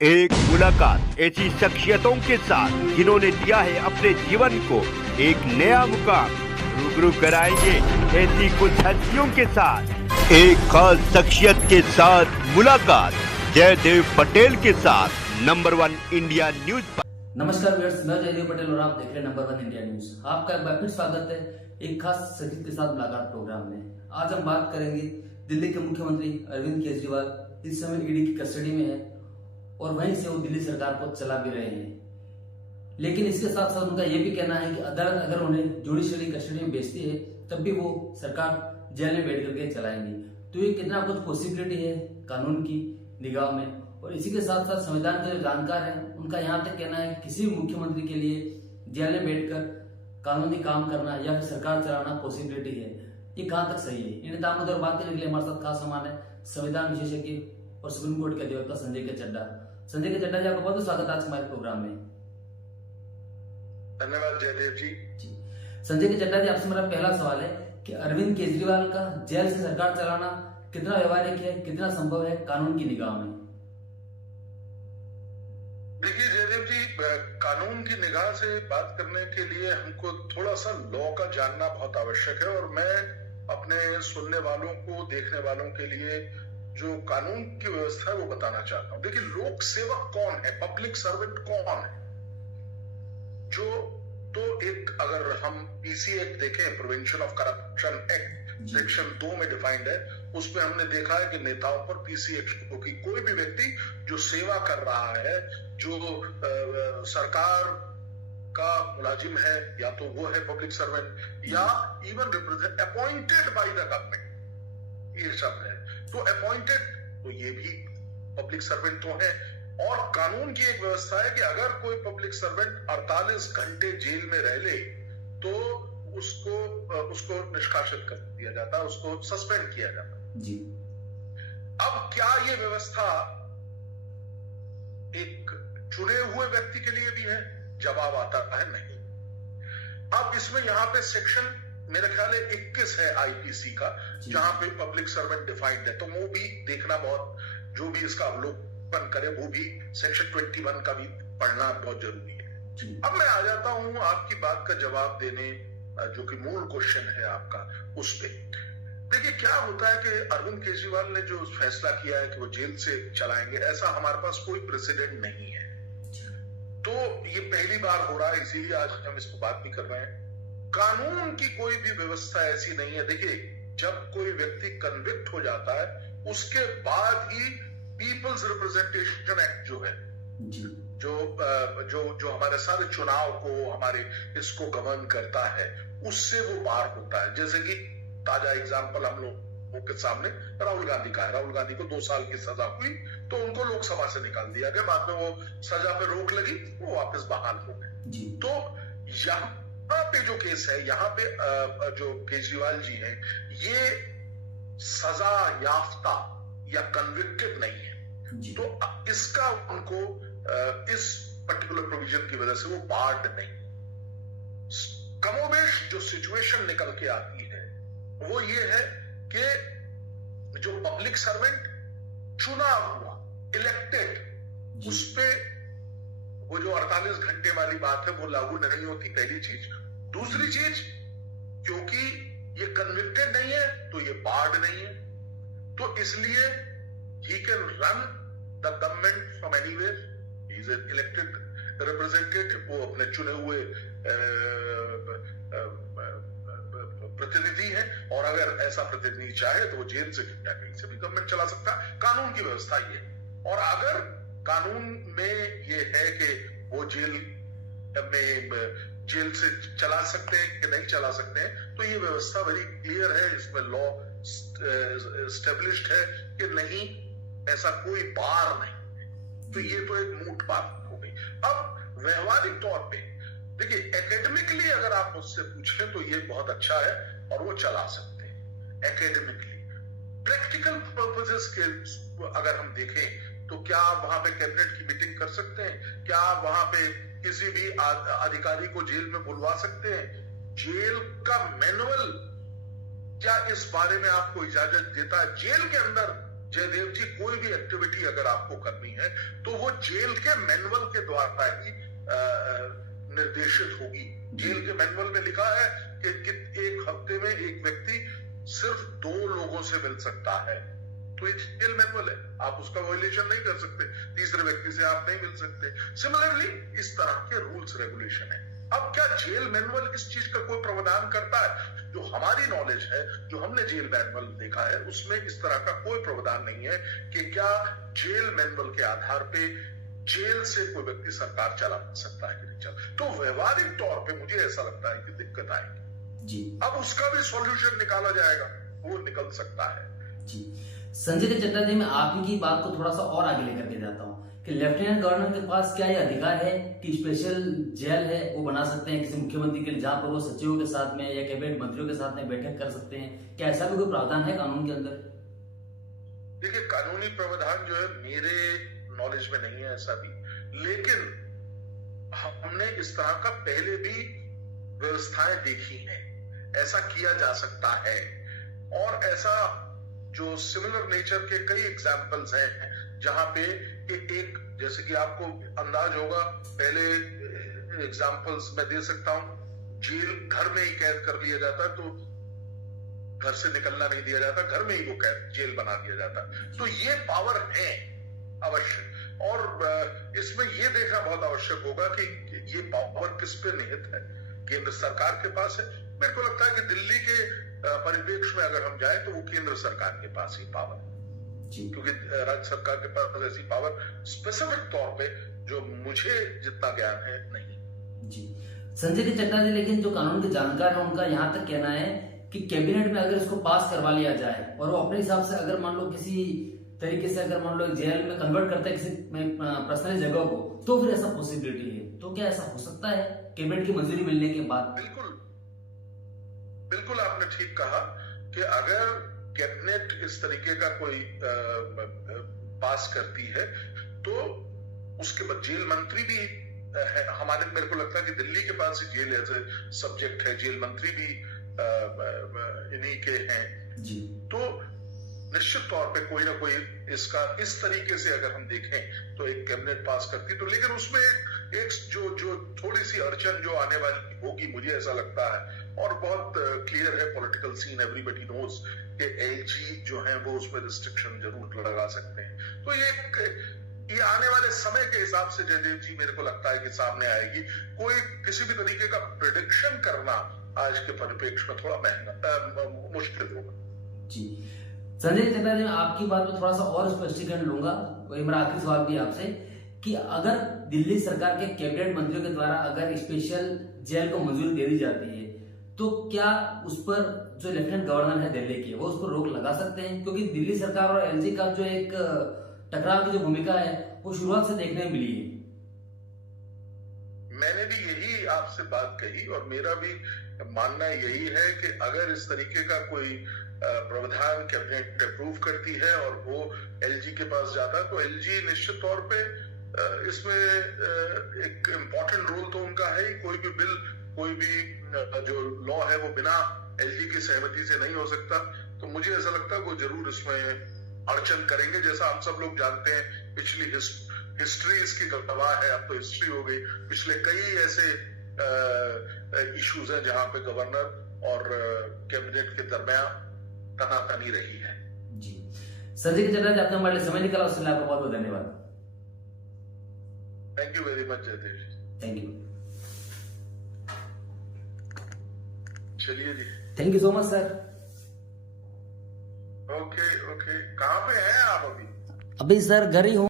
एक मुलाकात ऐसी शख्सियतों के साथ जिन्होंने दिया है अपने जीवन को एक नया मुकाम। रूबरू कराएंगे ऐसी कुछ हस्तियों के साथ एक खास शख्सियत के साथ मुलाकात। जयदेव पटेल के साथ नंबर 1 इंडिया न्यूज। नमस्कार व्यूअर्स, मैं जयदेव पटेल और आप देख रहे हैं नंबर 1 इंडिया न्यूज। आपका एक बार फिर स्वागत है एक खास शख्सियत के साथ मुलाकात प्रोग्राम में। आज हम बात करेंगे दिल्ली के मुख्यमंत्री अरविंद केजरीवाल इस समय ईडी की कस्टडी में है और वहीं से वो दिल्ली सरकार को चला भी रहे हैं। लेकिन इसके साथ साथ उनका यह भी कहना है कि अदालत अगर उन्हें जुडिशियली कस्टडी में भेजती है तब भी वो सरकार जेल में बैठ करके चलाएंगी। तो ये कितना कुछ पॉसिबिलिटी है कानून की निगाह में। और इसी के साथ साथ संविधान के जो जानकार हैं उनका यहाँ तक कहना है किसी भी मुख्यमंत्री के लिए जेल में बैठकर कानूनी काम करना या फिर सरकार चलाना पॉसिबिलिटी है। ये कहाँ तक सही है? इन तमाम मुद्दों पर बात करने के लिए हमारे साथ खास मेहमान है संविधान विशेषज्ञ और सुप्रीम कोर्ट के अधिवक्ता संजय के चड्ढा। संजय के चड्ढा जी, आपका बहुत स्वागत है आज हमारे प्रोग्राम में। धन्यवाद जयदेव जी। संजय के चड्ढा जी, आपसे मेरा पहला सवाल है कि अरविंद केजरीवाल का जेल से सरकार चलाना कितना व्यवहारिक है, कितना संभव है कानून की निगाह में? देखिए जयदेव जी, कानून की निगाह से बात करने के लिए हमको थोड़ा सा लॉ का जानना बहुत आवश्यक है। और मैं अपने सुनने वालों को, देखने वालों के लिए जो कानून की व्यवस्था है वो बताना चाहता हूं। देखिए, लोक सेवक कौन है, पब्लिक सर्वेंट कौन है? जो तो एक अगर हम पीसी एक्ट देखें, prevention of corruption act section 2 में डिफाइंड है, उसमें हमने देखा है कि नेताओं पर पीसी एक्ट को कि कोई भी व्यक्ति जो सेवा कर रहा है, जो सरकार का मुलाजिम है, या तो वो है पब्लिक सर्वेंट या even represent appointed by the government, ये सब है। तो अपॉइंटेड तो ये भी पब्लिक सर्वेंट तो है। और कानून की एक व्यवस्था है कि अगर कोई पब्लिक सर्वेंट 48 घंटे जेल में रह ले तो उसको निष्कासित कर दिया जाता है, उसको सस्पेंड किया जाता है जी। अब क्या ये व्यवस्था एक चुने हुए व्यक्ति के लिए भी है? जवाब आता है नहीं। अब इसमें यहां पे सेक्शन मेरा ख्याल है 21 है आईपीसी का, जहां पे पब्लिक सर्वेंट डिफाइंड है। तो वो भी देखना बहुत, जो भी इसका अवलोकन करे वो भी सेक्शन 21 का भी पढ़ना बहुत जरूरी है। अब मैं आ जाता हूं आपकी बात का जवाब देने, जो कि मूल क्वेश्चन है आपका, उस पे। देखिए, क्या होता है कि अरविंद केजरीवाल ने जो फैसला किया है कि वो जेल से चलाएंगे, ऐसा हमारे पास कोई प्रेसिडेंट नहीं है। तो ये पहली बार हो रहा है, इसीलिए आज हम इस पर बात भी कर रहे हैं। कानून की कोई भी व्यवस्था ऐसी नहीं है। देखिए, जब कोई व्यक्ति कन्विक्ट हो जाता है उसके बाद ही पीपल्स रिप्रेजेंटेशन एक्ट जो है, जो हमारे सारे चुनाव को, हमारे इसको गवर्न करता है, उससे वो बाहर होता है। जैसे कि ताजा एग्जांपल हम लोगों के सामने राहुल गांधी का है। राहुल गांधी को 2 साल की सजा हुई तो उनको लोकसभा से निकाल दिया गया। बाद में वो सजा पे रोक लगी, वो वापस बहाल हो गए। तो यहाँ पे जो केस है, यहाँ पे जो केजरीवाल जी हैं, ये सजा याफ्ता या कन्विक्टेड नहीं है। तो इसका उनको इस पर्टिकुलर प्रोविजन की वजह से वो बार्ड नहीं। कमोबेश जो सिचुएशन निकल के आती है वो ये है कि जो पब्लिक सर्वेंट चुना हुआ, इलेक्टेड, उस पे वो जो 48 घंटे वाली बात है वो लागू नहीं होती, पहली चीज। दूसरी चीज, क्योंकि ये कन्विक्टेड नहीं है तो ये बार्ड नहीं है, तो इसलिए he can run the government from anywhere. He is an elected representative, वो अपने चुने हुए प्रतिनिधि है। और अगर ऐसा प्रतिनिधि चाहे तो वो जेल से कहीं से भी गवर्नमेंट चला सकता है। कानून की व्यवस्था ये। और अगर कानून में ये है कि वो जेल से चला सकते हैं कि नहीं चला सकते हैं, तो ये व्यवस्था वेरी क्लियर है, इसमें लॉ एस्टेब्लिश्ड है कि नहीं, ऐसा कोई बार नहीं। तो ये तो एक मूठ बात हो गई। अब व्यवहारिक तौर पे देखिए, एकेडमिकली अगर आप मुझसे पूछें तो ये बहुत अच्छा है और वो चला सकते हैं एकेडमिकली। प्रैक्टिकल पर्पसेस के अगर हम देखें तो क्या आप वहां पे कैबिनेट की मीटिंग कर सकते हैं? क्या आप वहां पे किसी भी अधिकारी को जेल में बुलवा सकते हैं? जेल का मैनुअल क्या इस बारे में आपको इजाजत देता है? जेल के अंदर जयदेव जी, कोई भी एक्टिविटी अगर आपको करनी है तो वो जेल के मैनुअल के द्वारा ही निर्देशित होगी। जेल के मैनुअल में लिखा है कि एक हफ्ते में एक व्यक्ति सिर्फ 2 लोगों से मिल सकता है, तो ये जेल मैनुअल है, आप उसका वायलेशन नहीं कर सकते, तीसरे व्यक्ति से आप नहीं मिल सकते। सिमिलरली इस तरह के रूल्स रेगुलेशन है। अब क्या जेल मैनुअल इस चीज का कोई प्रावधान करता है? जो हमारी नॉलेज है, जो हमने जेल मैनुअल देखा है, उसमें इस तरह का कोई प्रावधान नहीं है कि क्या जेल मैनुअल के आधार पे जेल से कोई व्यक्ति सरकार चला सकता है कि नहीं चला। तो व्यवहारिक तौर पे मुझे ऐसा लगता है कि दिक्कत आएगी जी। अब उसका भी सॉल्यूशन निकाला जाएगा, वो निकल सकता है जी। संजय चड्डा जी, मैं आपकी बात को थोड़ा सा और आगे लेकर के जाता हूँ कि लेफ्टिनेंट गवर्नर के पास क्या यह अधिकार है कि स्पेशल जेल है वो बना सकते हैं किसी मुख्यमंत्री के लिए, जहां पर वो सचिवों के साथ में या कैबिनेट मंत्रियों के साथ में बैठक कर सकते हैं? क्या ऐसा भी कोई प्रावधान है कानून के अंदर? देखिए, कानूनी प्रावधान जो है मेरे नॉलेज में नहीं है ऐसा भी, लेकिन हमने इस तरह का पहले भी व्यवस्थाएं देखी हैं, ऐसा किया जा सकता है। और ऐसा जो सिमिलर नेचर के कई एग्जाम्पल्स हैं जहां पे एक जैसे कि आपको अंदाज होगा, पहले एग्जाम्पल्स मैं दे सकता हूं, जेल घर में ही कैद कर लिया जाता तो घर से निकलना नहीं दिया जाता, घर में ही वो कैद जेल बना दिया जाता। तो ये पावर है अवश्य, और इसमें ये देखना बहुत आवश्यक होगा कि ये पावर किस पे निहित है। केंद्र सरकार के पास है। मेरे को लगता है कि दिल्ली के परिप्रेक्ष्य में अगर हम जाएं तो वो केंद्र सरकार के पास ही पावर है, क्योंकि राज्य सरकार के पास ऐसी पावर स्पेसिफिक तौर पे जो मुझे जितना ज्ञान है नहीं। जी संजय चड्डा जी, लेकिन जो कानून के जानकार है उनका यहाँ तक कहना है कि कैबिनेट में अगर इसको पास करवा लिया जाए और वो अपने हिसाब से अगर मान लो किसी तरीके से अगर मान लो जेल में कन्वर्ट करते हैं किसी पर्सनल जगह को, तो फिर ऐसा पॉसिबिलिटी है। तो क्या ऐसा हो सकता है कैबिनेट की मंजूरी मिलने के बाद? बिल्कुल बिल्कुल, आपने ठीक कहा कि अगर कैबिनेट इस तरीके का कोई पास करती है तो उसके बाद जेल मंत्री भी है। हमारे मेरे को लगता है कि दिल्ली के पास ही जेल एज ए सब्जेक्ट है, जेल मंत्री भी इन्हीं के हैं जी। तो निश्चित तौर पे कोई ना कोई इसका इस तरीके से अगर हम देखें तो एक कैबिनेट पास करती, तो लेकिन उसमें एक जो थोड़ी सी अड़चन जो आने वाली होगी, मुझे ऐसा लगता है, और बहुत क्लियर है पॉलिटिकल सीन, एवरीबॉडी नोज कि एलजी जो है वो उसमें रिस्ट्रिक्शन जरूर लगा सकते हैं। तो ये आने वाले समय के हिसाब से जयदेव जी मेरे को लगता है कि सामने आएगी। कोई किसी भी तरीके का प्रेडिक्शन करना आज के परिप्रेक्ष्य में थोड़ा महंगा मुश्किल होगा जी। संजय चड्डा जी, आपकी बात में थोड़ा सा और स्पष्टीकरण लूंगा। वही मेरा आखिरी सवाल भी आपसे कि अगर दिल्ली सरकार के कैबिनेट मंत्रियों के द्वारा अगर स्पेशल जेल को मंजूरी दे दी जाती है तो क्या उस पर जो लेफ्टिनेंट गवर्नर है दिल्ली के, वो उस पर रोक लगा सकते हैं? क्योंकि दिल्ली सरकार और एलजी का जो एक टकराव की जो भूमिका है वो शुरुआत से देखने में मिली है। मैंने भी यही आपसे बात कही और मेरा भी मानना यही है कि अगर इस तरीके का कोई प्रावधान कैबिनेट अप्रूव करती है और वो एलजी के पास जाता है तो एलजी निश्चित तौर पे इसमें एक इम्पोर्टेंट रोल तो उनका है ही। कोई भी बिल, कोई भी जो लॉ है वो बिना एलजी की सहमति से नहीं हो सकता। तो मुझे ऐसा लगता है वो जरूर इसमें अड़चन करेंगे। जैसा हम सब लोग जानते हैं, पिछली हिस्ट्री इसकी गवाह है, अब तो हिस्ट्री हो गई। पिछले कई ऐसे इश्यूज हैं जहां पे गवर्नर और कैबिनेट के दरमियान तनातनी रही है जी। संजय चड्डा जी, आपने हमारे लिए समय निकाला, उसके लिए आपका बहुत बहुत धन्यवाद। Thank you very much Jaydev ji. Thank you. चलिए जी, thank you so much sir. Okay, कहाँ पे हैं आप अभी? अभी सर घर ही हूँ।